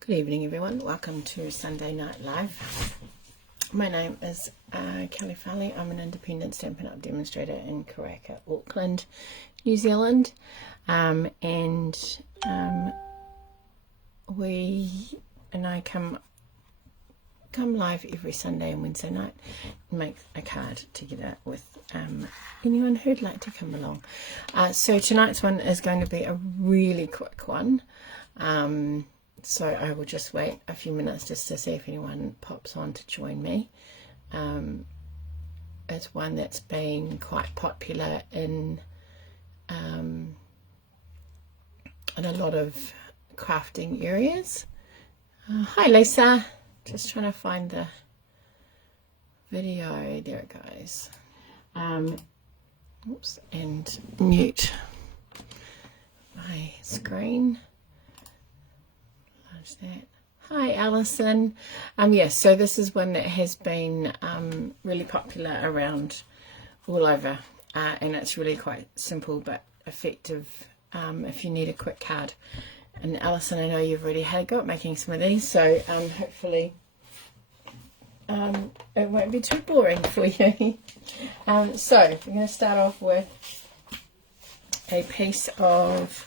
Good evening everyone, welcome to Sunday Night Live. My name is Kelley Farley. I'm an independent Stampin' Up demonstrator in Karaka, Auckland, New Zealand, and I come live every Sunday and Wednesday night and make a card together with anyone who'd like to come along. So tonight's one is going to be a really quick one. So I will just wait a few minutes just to see if anyone pops on to join me. It's one that's been quite popular in a lot of crafting areas. Hi Lisa, just trying to find the video. There it goes. Oops, and mute my screen. That. Hi Alison. Yes, so this is one that has been really popular around all over, and it's really quite simple but effective if you need a quick card. And Alison, I know you've already had a go at making some of these, so hopefully it won't be too boring for you. So we're going to start off with a piece of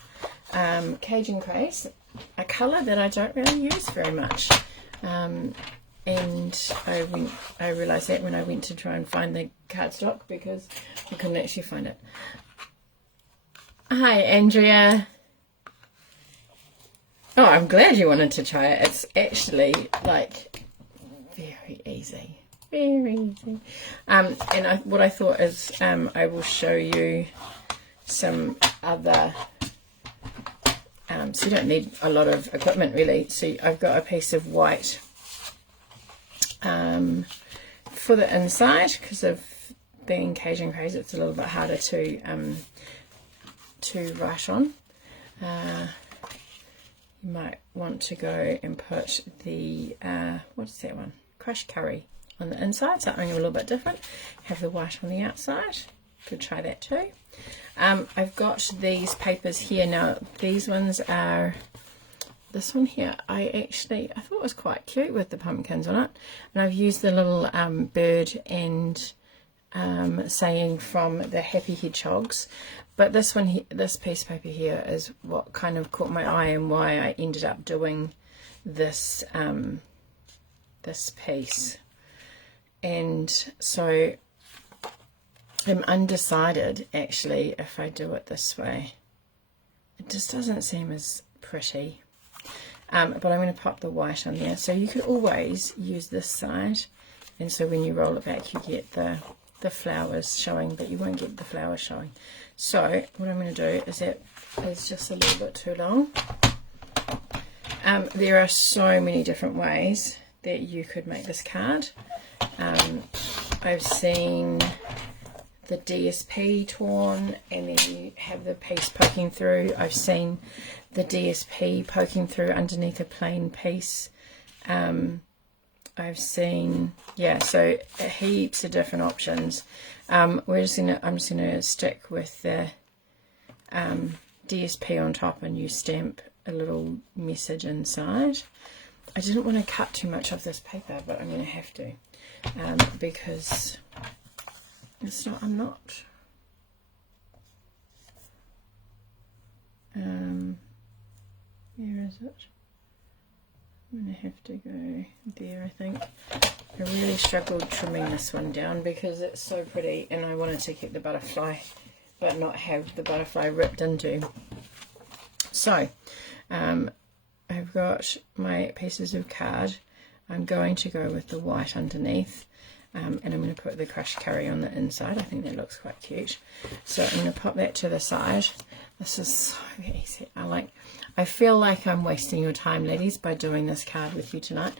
Cajun Craze, a colour that I don't really use very much, and I realised that when I went to try and find the cardstock because I couldn't actually find it. Hi Andrea. Oh, I'm glad you wanted to try it. It's actually like very easy, very easy. And what I thought is I will show you some other. So you don't need a lot of equipment really. So I've got a piece of white for the inside, because of being Cajun Craze it's a little bit harder to write on. You might want to go and put the what's that one, crushed curry on the inside, something a little bit different. Have the white on the outside, could try that too. I've got these papers here. Now these ones are, this one here I thought was quite cute with the pumpkins on it, and I've used the little bird and saying from the Happy Hedgehogs, but this one here, this piece of paper here is what kind of caught my eye and why I ended up doing this this piece. And so I'm undecided actually if I do it this way. It just doesn't seem as pretty, but I'm going to pop the white on there. So you could always use this side, and so when you roll it back you get the flowers showing, but you won't get the flowers showing. So what I'm going to do is, that is just a little bit too long. There are so many different ways that you could make this card. I've seen the DSP torn and then you have the piece poking through. I've seen the DSP poking through underneath a plain piece. I've seen, yeah, so heaps of different options. I'm just gonna stick with the DSP on top, and you stamp a little message inside. I didn't want to cut too much of this paper, but I'm gonna have to, because it's not, I'm not, where is it? I'm going to have to go there, I think. I really struggled trimming this one down because it's so pretty, and I wanted to keep the butterfly but not have the butterfly ripped into. So I've got my pieces of card. I'm going to go with the white underneath, and I'm going to put the crushed curry on the inside. I think that looks quite cute. So I'm going to pop that to the side. This is so easy. I feel like I'm wasting your time, ladies, by doing this card with you tonight.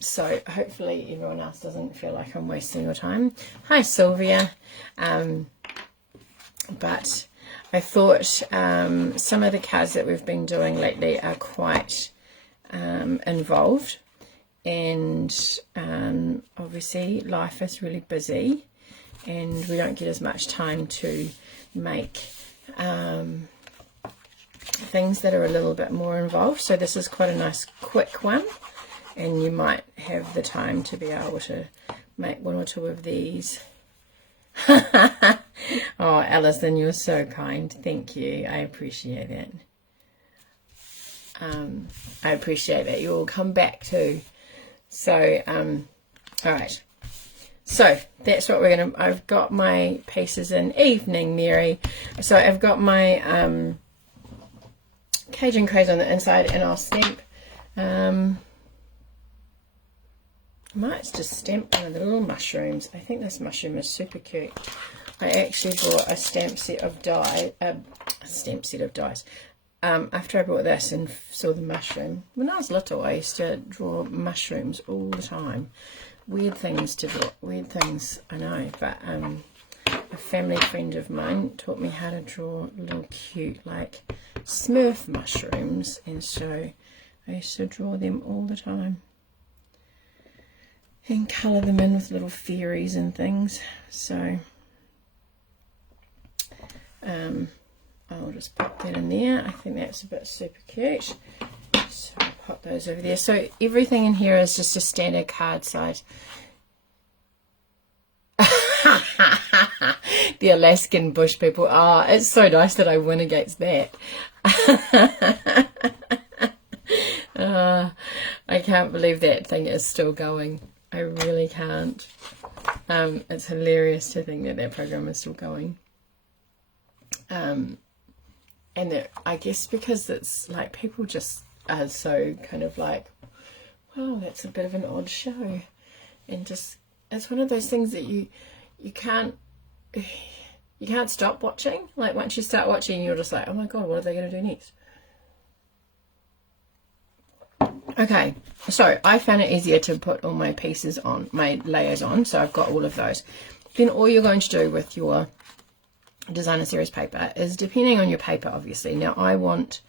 So hopefully everyone else doesn't feel like I'm wasting your time. Hi Sylvia. But I thought some of the cards that we've been doing lately are quite involved, and obviously life is really busy and we don't get as much time to make things that are a little bit more involved. So this is quite a nice quick one, and you might have the time to be able to make one or two of these. Oh, Alison, you're so kind. Thank you. I appreciate that. I appreciate that. You'll come back too. So, all right. So that's what we're gonna. I've got my pieces in. Evening, Mary. So I've got my Cajun Craze on the inside, and I'll stamp. I might just stamp one of the little mushrooms. I think this mushroom is super cute. I actually bought a stamp set of dies. After I bought this and saw the mushroom, when I was little, I used to draw mushrooms all the time. Weird things to draw. Weird things, I know. But a family friend of mine taught me how to draw little cute, like Smurf mushrooms, and so I used to draw them all the time and colour them in with little fairies and things. So I'll just put that in there. I think that's a bit super cute. So I'll pop those over there. So everything in here is just a standard card size. The Alaskan bush people. Oh, it's so nice that I win against that. I can't believe that thing is still going. I really can't. It's hilarious to think that that program is still going. And I guess because it's like people just are so kind of like, wow, that's a bit of an odd show, and just it's one of those things that you can't stop watching. Like once you start watching, you're just like, oh my god, what are they going to do next? Okay, so I found it easier to put all my pieces on, my layers on, so I've got all of those. Then all you're going to do with your designer series paper is, depending on your paper obviously, now I want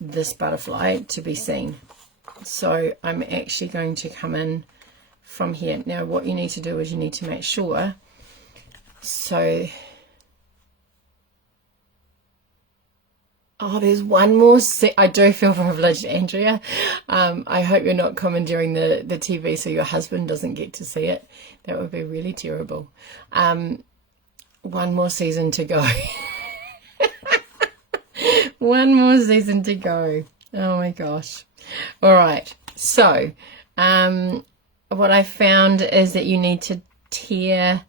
this butterfly to be seen, so I'm actually going to come in from here. Now what you need to do is you need to make sure, so oh, there's one more I do feel privileged, Andrea. I hope you're not commandeering the TV so your husband doesn't get to see it. That would be really terrible. One more season to go. One more season to go. Oh my gosh. All right. So what I found is that you need to tear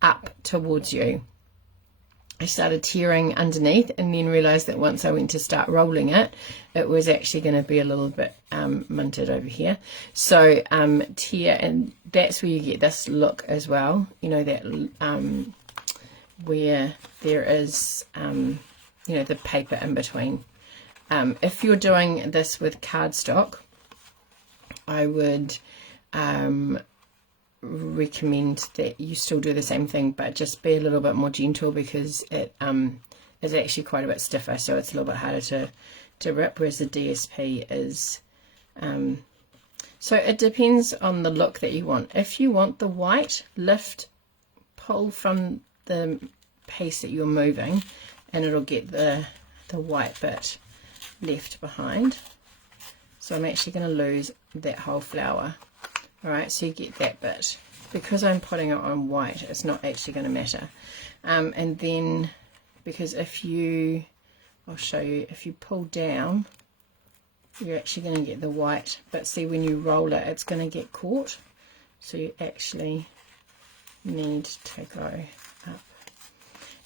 up towards you. I started tearing underneath and then realized that once I went to start rolling it, it was actually going to be a little bit minted over here. So tear, and that's where you get this look as well, you know, that where there is you know, the paper in between. If you're doing this with cardstock, I would recommend that you still do the same thing, but just be a little bit more gentle, because it is actually quite a bit stiffer, so it's a little bit harder to rip, whereas the DSP is so it depends on the look that you want. If you want the white, pull from the piece that you're moving, and it'll get the white bit left behind. So I'm actually going to lose that whole flower. Alright, so you get that bit. Because I'm putting it on white, it's not actually going to matter. And then, because if you, I'll show you, if you pull down, you're actually going to get the white. But see, when you roll it, it's going to get caught. So you actually need to go up.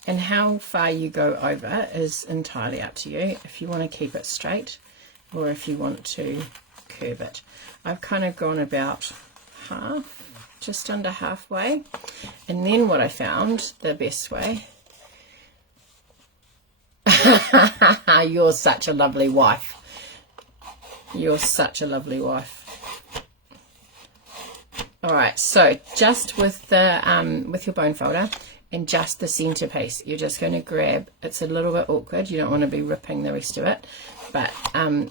And how far you go over is entirely up to you. If you want to keep it straight, or if you want to curve it. I've kind of gone about half, just under halfway, and then what I found the best way. You're such a lovely wife. You're such a lovely wife. All right, so just with the with your bone folder and just the center piece, you're just going to grab. It's a little bit awkward. You don't want to be ripping the rest of it, but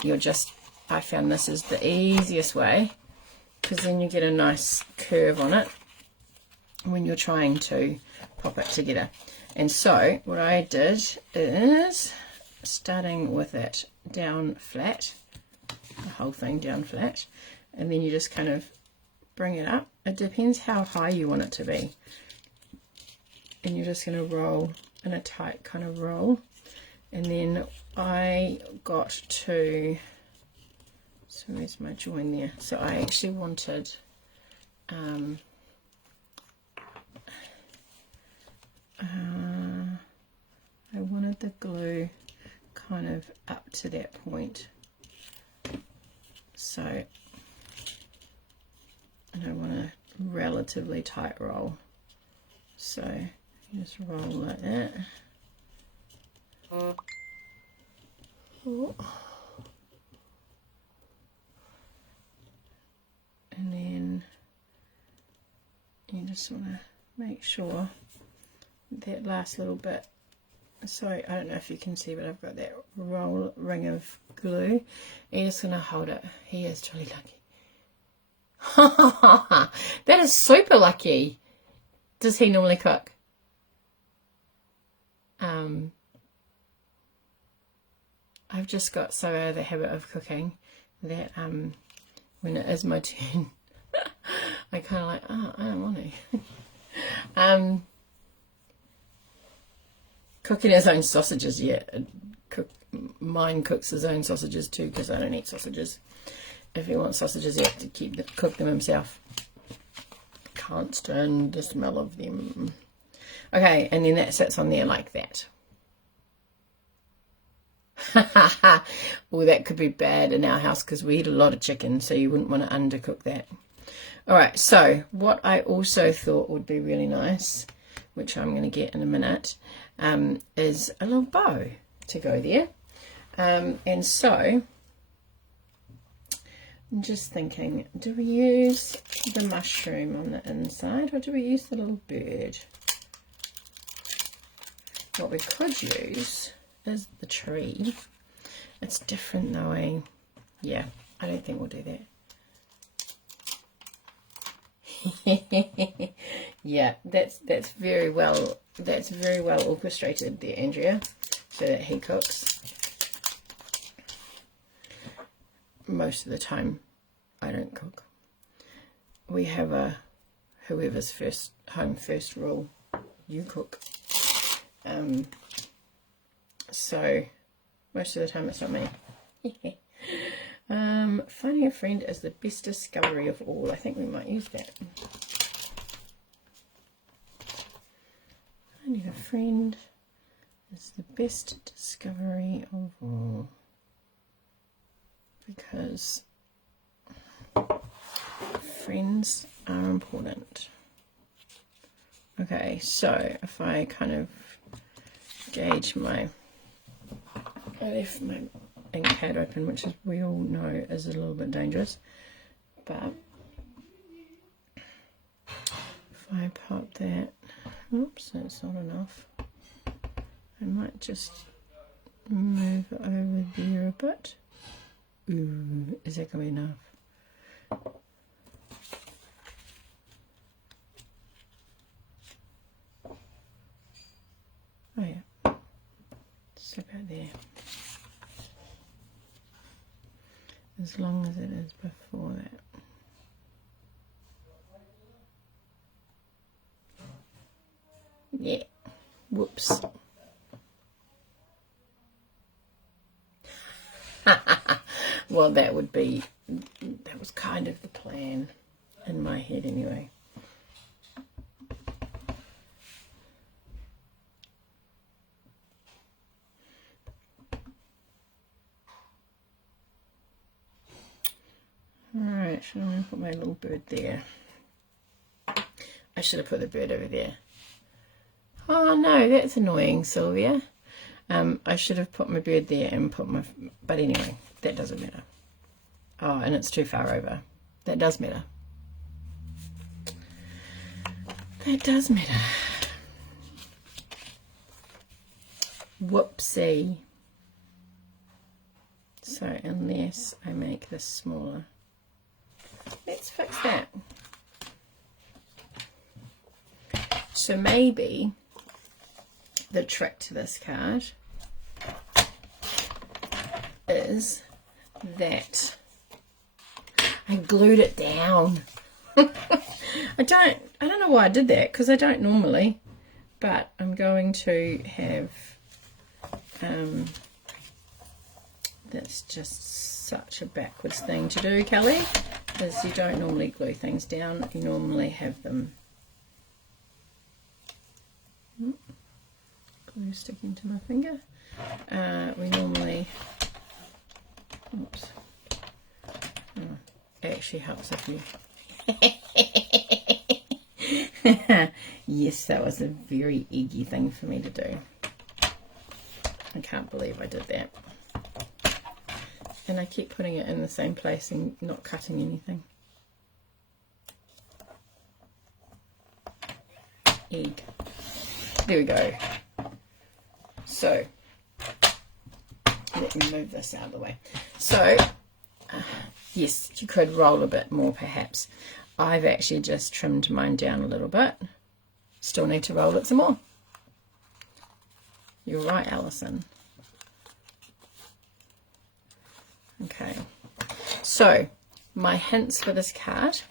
you're just. I found this is the easiest way, because then you get a nice curve on it when you're trying to pop it together. And so what I did is starting with it down flat, the whole thing down flat, and then you just kind of bring it up. It depends how high you want it to be, and you're just going to roll in a tight kind of roll. And then I got to, so where's my join there? So I actually wanted I wanted the glue kind of up to that point, so, and I want a relatively tight roll, so you just roll like that. Oh. And then you just want to make sure that last little bit, sorry, I don't know if you can see, but I've got that ring of glue. You're just going to hold it. He is truly lucky. That is super lucky. Does he normally cook? I've just got so out of the habit of cooking that when it is my turn, I kind of like, oh, I don't want to. Cooking his own sausages yet. Mine cooks his own sausages too, because I don't eat sausages. If he wants sausages, he has to cook them himself. Can't stand the smell of them. Okay, and then that sits on there like that. Well, that could be bad in our house because we eat a lot of chicken, so you wouldn't want to undercook that. Alright, so what I also thought would be really nice, which I'm going to get in a minute, is a little bow to go there. And so I'm just thinking, do we use the mushroom on the inside or do we use the little bird? What we could use is the tree. It's different though, eh? Yeah, I don't think we'll do that. Yeah, that's very well orchestrated there, Andrea, so that he cooks. Most of the time I don't cook. We have a whoever's home first rule, you cook. So most of the time it's not me. Finding a friend is the best discovery of all. I think we might use that. Finding a friend is the best discovery of all, because friends are important. Okay, so if I kind of gauge I left my ink pad open, which is, we all know is a little bit dangerous, but if I pop that, oops, that's not enough. I might just move it over there a bit. Ooh, is that going to be enough? Oh yeah, so about there. As long as it is before that. Yeah, whoops. Well, that was kind of the plan in my head anyway. Alright, should I put my little bird there? I should have put the bird over there. Oh no, that's annoying, Sylvia. I should have put my bird there and put my... But anyway, that doesn't matter. Oh, and it's too far over. That does matter. That does matter. Whoopsie. So unless I make this smaller, let's fix that. So maybe the trick to this card is that I glued it down. I don't know why I did that, because I don't normally, but I'm going to have, that's just such a backwards thing to do, Kelley, is you don't normally glue things down, you normally have them glue sticking to my finger. We normally, oops, oh, it actually helps if you yes, that was a very eggy thing for me to do. I can't believe I did that. And I keep putting it in the same place and not cutting anything. Egg. There we go. So, let me move this out of the way. So, yes, you could roll a bit more perhaps. I've actually just trimmed mine down a little bit. Still need to roll it some more. You're right, Alison. Okay, so my hints for this card,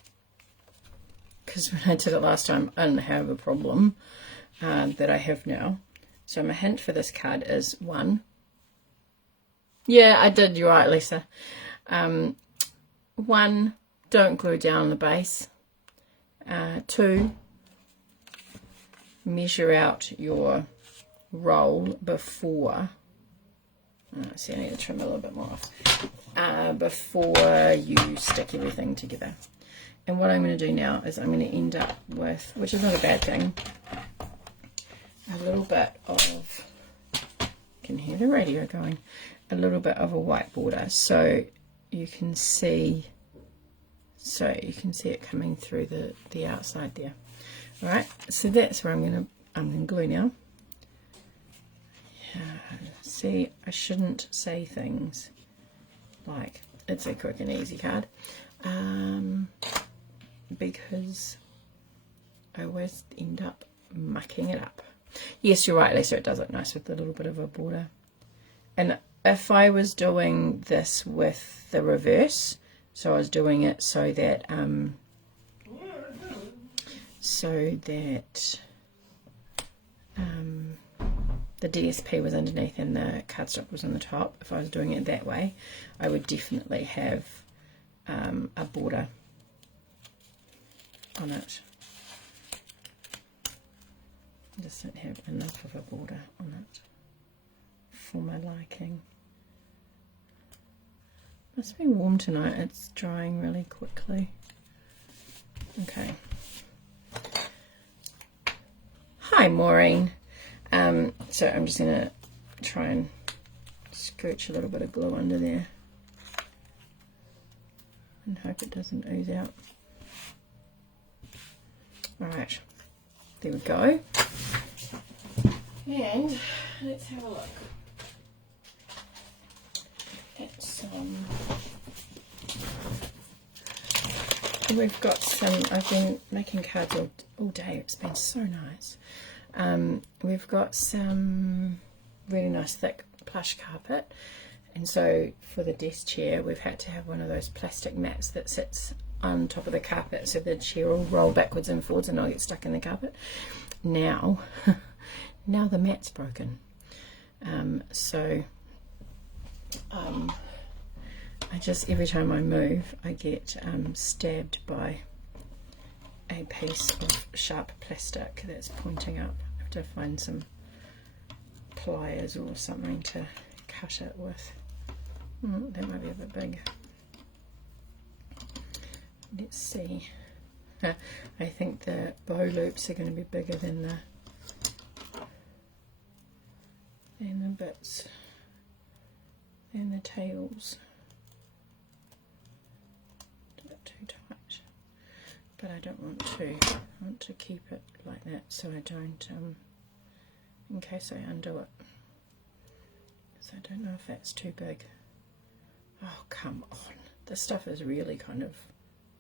because when I did it last time I didn't have a problem that I have now. So my hint for this card is 1. Yeah, I did, you're right, Lisa. 1, don't glue down the base. 2, measure out your roll before. See, I need to trim a little bit more off before you stick everything together. And what I'm going to do now is I'm going to end up with, which is not a bad thing, a little bit of, you can hear the radio going, a little bit of a white border, so you can see it coming through the outside there. All right, so that's where I'm going to glue now. See, I shouldn't say things like it's a quick and easy card, because I always end up mucking it up. Yes, you're right, Lisa, it does look nice with a little bit of a border. And if I was doing this with the reverse, so I was doing it so that the DSP was underneath and the cardstock was on the top, if I was doing it that way, I would definitely have a border on it. I just don't have enough of a border on it for my liking. Must be warm tonight, it's drying really quickly. Okay. Hi, Maureen. So I'm just going to try and scooch a little bit of glue under there and hope it doesn't ooze out. Alright, there we go. And let's have a look at some. We've got some, I've been making cards all day, it's been so nice. We've got some really nice thick plush carpet, and so for the desk chair we've had to have one of those plastic mats that sits on top of the carpet so the chair will roll backwards and forwards and not get stuck in the carpet. Now the mat's broken, I just, every time I move I get stabbed by a piece of sharp plastic that's pointing up. I have to find some pliers or something to cut it with. That might be a bit big. Let's see. I think the bow loops are going to be bigger than the bits, than the tails. A bit too tight. But I don't want to. I want to keep it like that so I don't, in case I undo it. So I don't know if that's too big. Oh, come on. This stuff is really kind of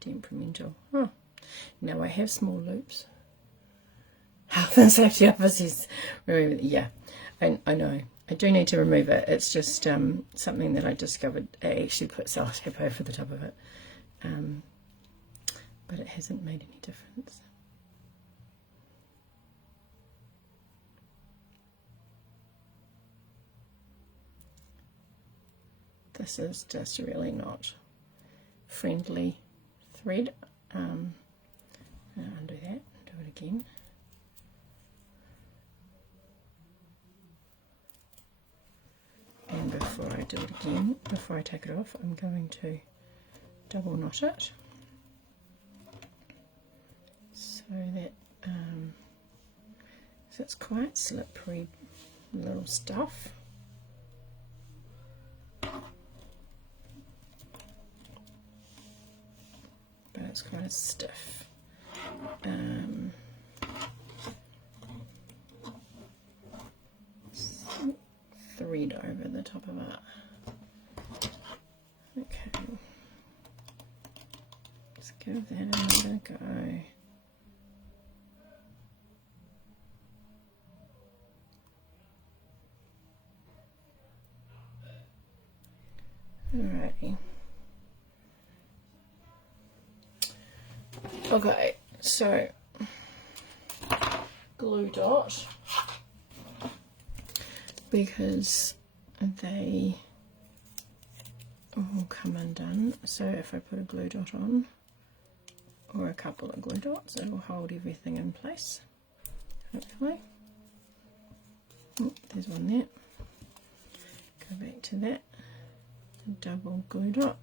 temperamental. Oh, now I have small loops. Health and safety officers. Yeah, I know. I do need to remove it. It's just something that I discovered. I actually put sellotape over the top of it, but it hasn't made any difference. This is just really not friendly thread. I'll undo that, do it again. And before I do it again, before I take it off, I'm going to double knot it so that so it's quite slippery little stuff. But it's quite stiff. Thread over the top of it. Okay. Let's give that another go. Alrighty. Okay, so glue dot, because they all come undone. So if I put a glue dot on, or a couple of glue dots, it will hold everything in place, hopefully. Oh, there's one there. Go back to that, double glue dot.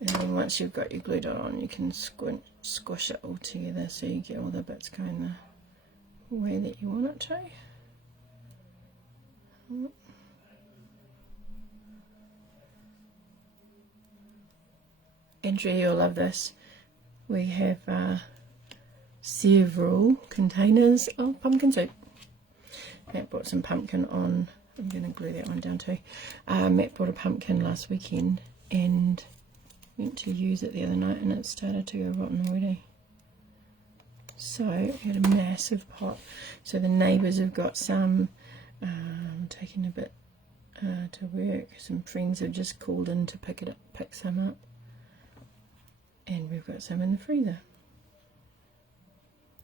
And then once you've got your glue dot on, you can squish it all together so you get all the bits going the way that you want it to. Andrew, you'll love this. We have several containers of pumpkin soup. Matt brought some pumpkin on. I'm going to glue that one down too. Matt brought a pumpkin last weekend and went to use it the other night, and it started to go rotten already. So we had a massive pot. So the neighbours have got some. Taking a bit to work. Some friends have just called in to pick some up, and we've got some in the freezer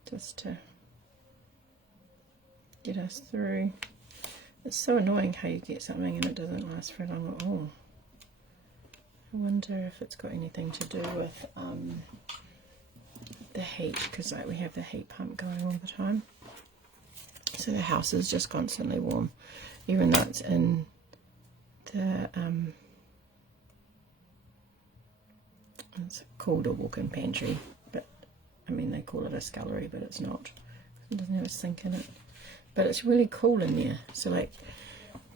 just to get us through. It's so annoying how you get something and it doesn't last very long at all. I wonder if it's got anything to do with the heat, because like we have the heat pump going all the time, so the house is just constantly warm, even though it's in the it's called a walk-in pantry, but I mean they call it a scullery, but it's not. It doesn't have a sink in it, but it's really cool in there. So like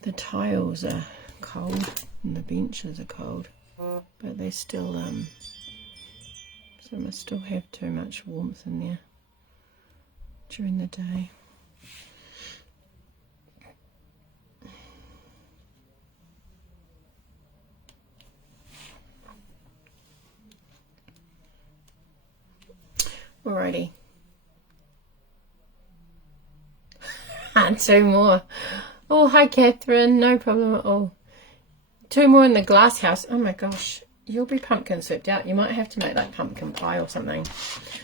the tiles are cold and the benches are cold, but they still some still have too much warmth in there during the day. Alrighty. And 2 more. Oh, hi Catherine, no problem at all. 2 more in the glass house. Oh my gosh, you'll be pumpkin souped out. You might have to make like pumpkin pie or something,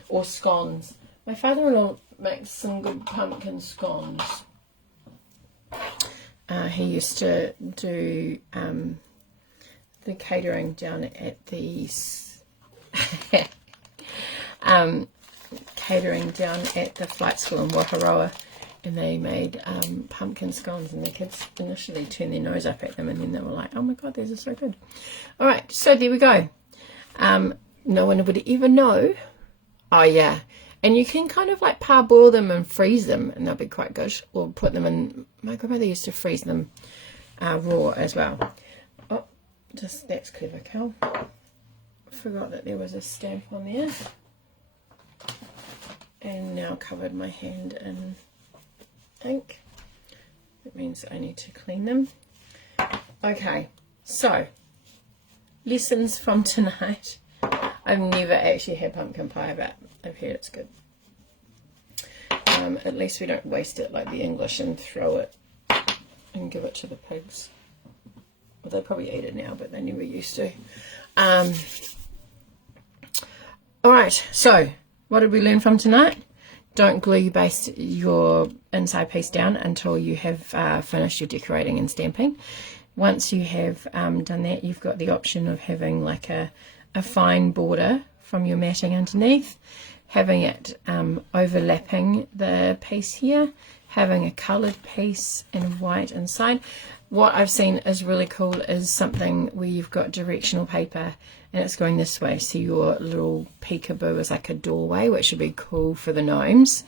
or scones. My father-in-law makes some good pumpkin scones. He used to do the catering down at the flight school in Wakaroa, and they made pumpkin scones, and the kids initially turned their nose up at them, and then they were like, oh my god, these are so good. Alright, so there we go. No one would ever know. Oh yeah, and you can kind of like parboil them and freeze them, and they'll be quite good, or put them in. My grandmother used to freeze them raw as well. Oh, just that's clever, Cal. Forgot that there was a stamp on there, and now covered my hand in ink. That means I need to clean them. Okay, so lessons from tonight. I've never actually had pumpkin pie, but I've heard it's good. At least we don't waste it like the English and throw it and give it to the pigs. Well, they probably eat it now, but they never used to. Alright, so what did we learn from tonight? Don't glue your inside piece down until you have finished your decorating and stamping. Once you have done that, you've got the option of having like a fine border from your matting underneath, having it overlapping the piece here, having a coloured piece and white inside. What I've seen is really cool is something where you've got directional paper and it's going this way, so your little peekaboo is like a doorway, which would be cool for the gnomes.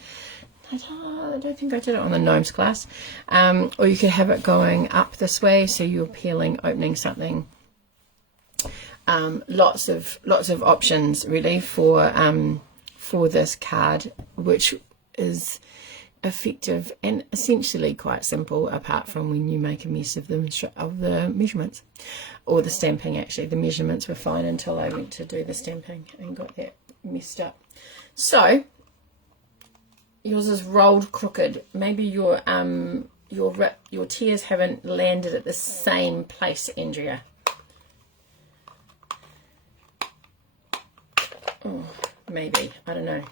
I don't think I did it on the gnomes class. Or you could have it going up this way, so you're peeling, opening something. Lots of options really for this card, which is effective and essentially quite simple, apart from when you make a mess of the measurements or the stamping. Actually, the measurements were fine until I went to do the stamping and got that messed up. So yours is rolled crooked. Maybe your tears haven't landed at the same place, Andrea. Oh, maybe, I don't know.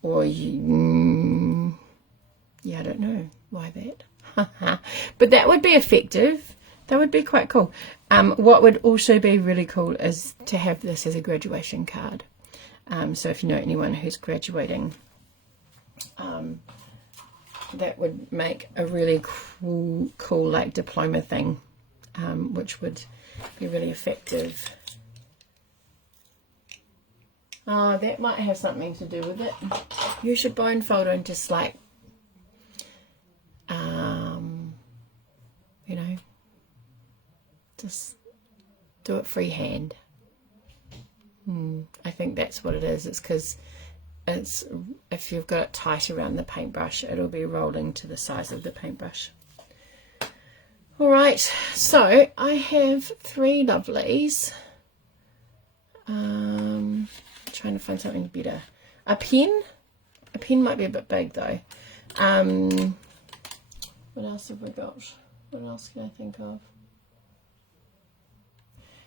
Or you, yeah, I don't know why that. But that would be effective. That would be quite cool. What would also be really cool is to have this as a graduation card. So if you know anyone who's graduating, that would make a really cool like diploma thing, which would be really effective. Oh, that might have something to do with it. Use your bone folder and just like, you know, just do it freehand. I think that's what it is. It's because it's, if you've got it tight around the paintbrush, it'll be rolling to the size of the paintbrush. All right, so I have 3 lovelies. Trying to find something better. A pen might be a bit big though. What else have we got? What else can I think of?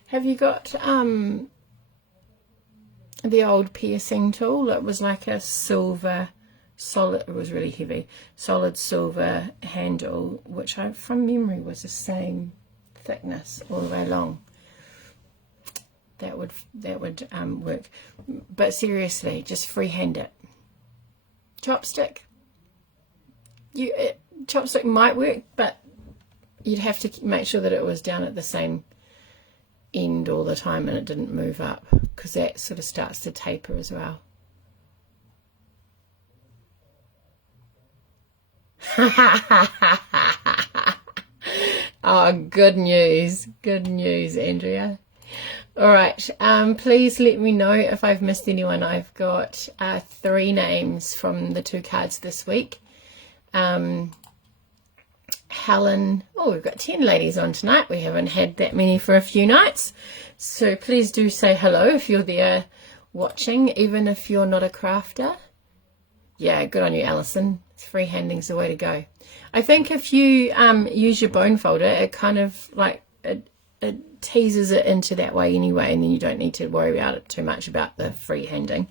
Have you got the old piercing tool? It was like a silver solid, it was really heavy, solid silver handle, which I from memory was the same thickness all the way along. That would work, but seriously, just freehand it. Chopstick, chopstick might work, but you'd have to make sure that it was down at the same end all the time and it didn't move up, because that sort of starts to taper as well. Oh, good news, Andrea. All right, please let me know if I've missed anyone. I've got 3 names from the 2 cards this week. Helen, oh, we've got 10 ladies on tonight. We haven't had that many for a few nights. So please do say hello if you're there watching, even if you're not a crafter. Yeah, good on you, Alison. Freehanding's the way to go. I think if you use your bone folder, it kind of like, it teases it into that way anyway, and then you don't need to worry about it too much about the freehanding.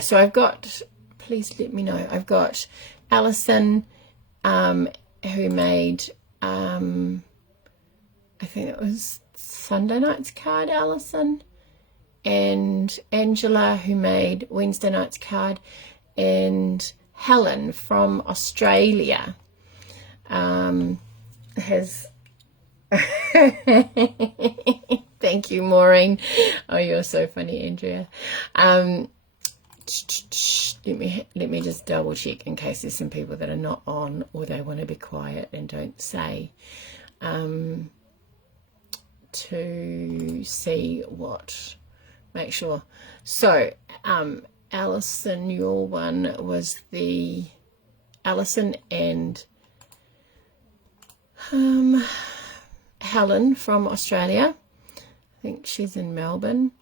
So I've got, please let me know, I've got Alison, who made, I think it was Sunday night's card, Alison, and Angela, who made Wednesday night's card, and Helen from Australia has thank you, Maureen. Oh, you're so funny, Andrea. Let me just double check in case there's some people that are not on or they want to be quiet and don't say, to see what, make sure. So Alison, your one was the Alison and Helen from Australia. I think she's in Melbourne.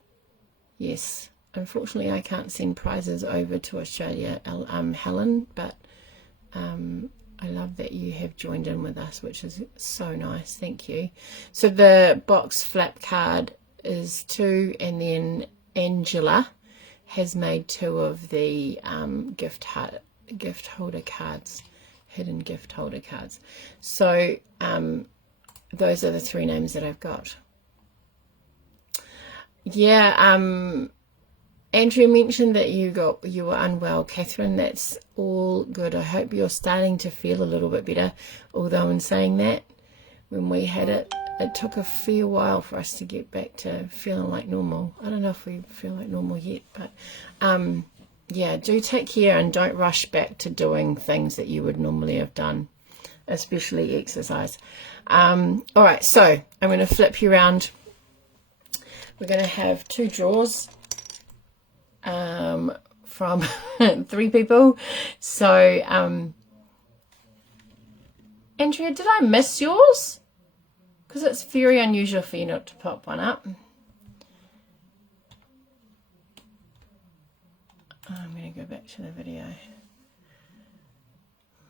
Yes. unfortunately I can't send prizes over to Australia, Helen, but I love that you have joined in with us, which is so nice. Thank you. So the box flap card is 2, and then Angela has made 2 of the gift holder cards, hidden gift holder cards. So those are the 3 names that I've got. Yeah, Andrea mentioned that you were unwell, Catherine. That's all good. I hope you're starting to feel a little bit better. Although in saying that, when we had it, it took a fair while for us to get back to feeling like normal. I don't know if we feel like normal yet, but yeah, do take care and don't rush back to doing things that you would normally have done, especially exercise. All right, so I'm going to flip you around. We're going to have 2 draws from 3 people. So Andrea, did I miss yours? Because it's very unusual for you not to pop one up. I'm going to go back to the video.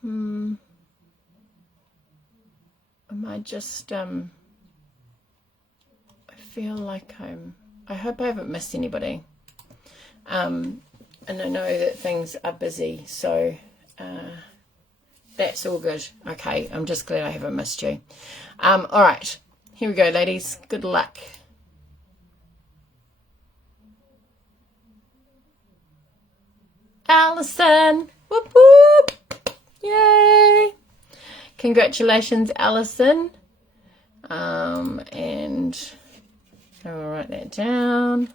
Am I just I feel like I hope I haven't missed anybody. And I know that things are busy, so that's all good. Okay, I'm just glad I haven't missed you. All right, here we go, ladies. Good luck. Alison, whoop whoop, yay! Congratulations, Alison. And I will write that down.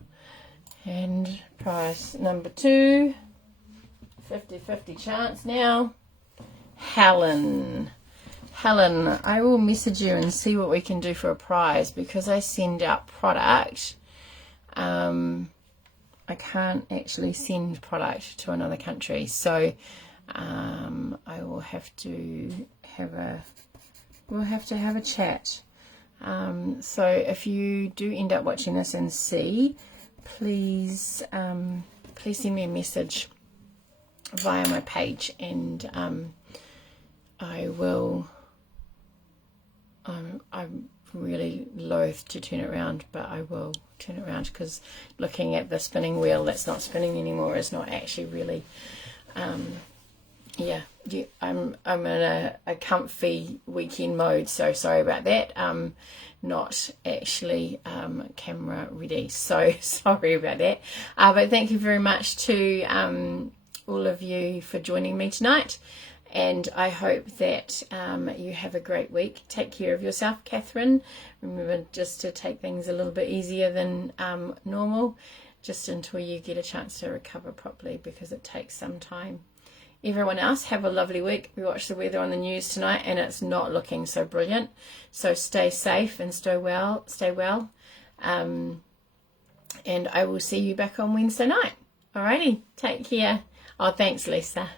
And prize number 2, 50-50 chance now. Helen, I will message you and see what we can do for a prize, because I send out product. I can't actually send product to another country, so I will have to have a chat. So if you do end up watching this and see, please send me a message via my page, and I will. I'm really loath to turn it around, but I will turn it around, because looking at the spinning wheel that's not spinning anymore is not actually really yeah, I'm in a comfy weekend mode, so sorry about that. Not actually camera ready, so sorry about that. But thank you very much to all of you for joining me tonight, and I hope that you have a great week. Take care of yourself, Catherine. Remember just to take things a little bit easier than normal, just until you get a chance to recover properly, because it takes some time. Everyone else, have a lovely week. We watched the weather on the news tonight, and it's not looking so brilliant. So stay safe and stay well. And I will see you back on Wednesday night. Alrighty, take care. Oh, thanks, Lisa.